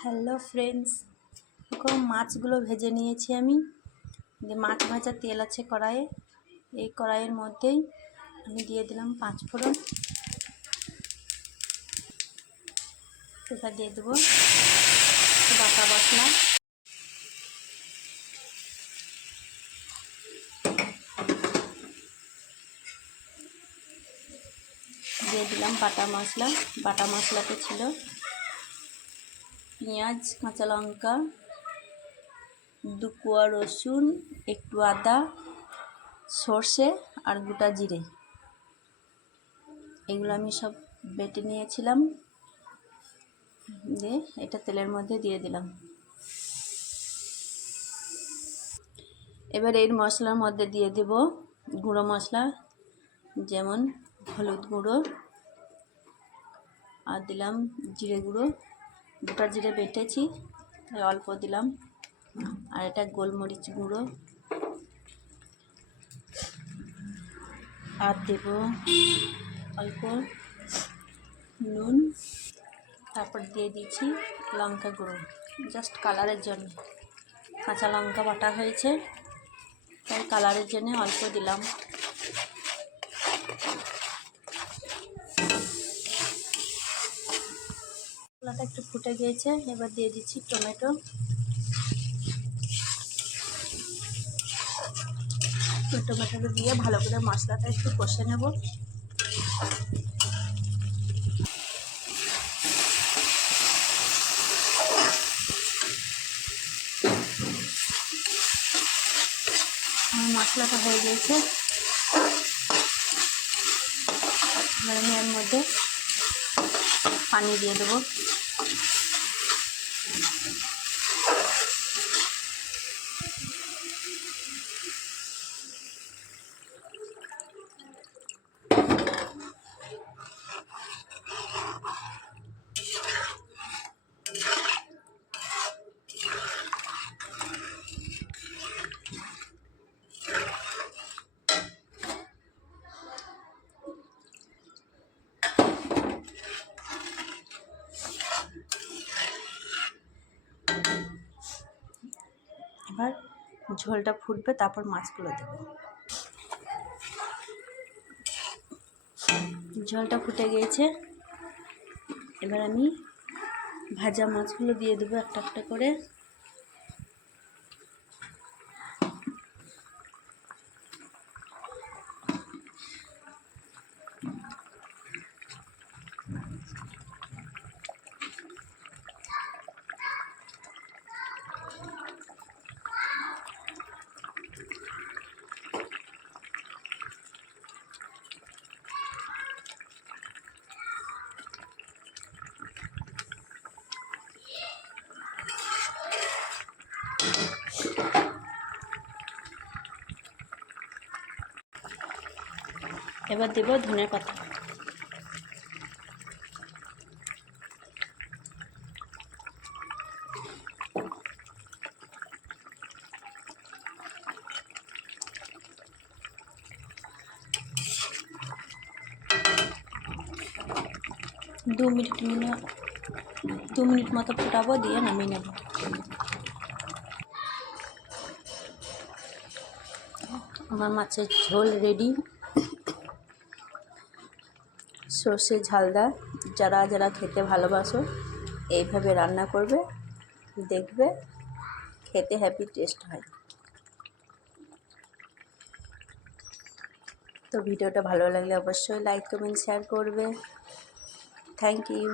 Hello friends, এখন মাছগুলো ভেজে নিয়েছি আমি। মাছ ভাজা তেল আছে কড়াইয়ে, এই কড়াইয়ের মধ্যেই আমি দিয়ে দিলাম 5 ফোড়ন। এবার দিয়ে দেবো বাটা মশলা, দিয়ে দিলাম বাটা মশলাতে ছিল পেঁয়াজ, কাঁচা লঙ্কা, 2 কোয়া রসুন, একটু আদা, সর্ষে আর গোটা জিরে। এগুলো আমি সব বেটে নিয়েছিলাম, দিয়ে এটা তেলের মধ্যে দিয়ে দিলাম। এবার এই মশলার মধ্যে দিয়ে দেব গুঁড়ো মশলা, যেমন হলুদ গুঁড়ো, আর দিলাম জিরে গুঁড়ো, গোটা জিরে বেটেছি তাই অল্প দিলাম, আর এটা গোলমরিচ গুঁড়ো, আর দেব অল্প নুন, তারপর দিয়ে দিচ্ছি লঙ্কা গুঁড়ো জাস্ট কালারের জন্য। কাঁচা লঙ্কা বাটা হয়েছে তাই কালারের জন্য অল্প দিলাম। মশলাটা একটু ফুটে গিয়েছে, এবার দিয়ে দিচ্ছি টমেটো। টমেটোটা দিয়ে ভালো করে মশলাটা একটু কষে নেব। মশলাটা হয়ে গিয়েছে, এবার আমি এর মধ্যে পানি দিয়ে দেবো। এবার ঝোলটা ফুটবে, তারপর মাছগুলো দেব। ঝোলটা ফুটে গিয়েছে, এবার আমি ভাজা মাছগুলো দিয়ে দেবো একটা একটা করে। এবার দেব ধনে পাতা। দু মিনিট মতো ফুটাবো, দিয়ে নামিয়ে নেব। আমার মাছের ঝোল রেডি। সর্ষে ঝালদা, যারা যারা খেতে ভালোবাসো এইভাবে রান্না করবে, দেখবে খেতে হ্যাপি টেস্ট হয়। তো ভিডিওটা ভালো লাগলে অবশ্যই লাইক কমেন্ট শেয়ার করবে। Thank you.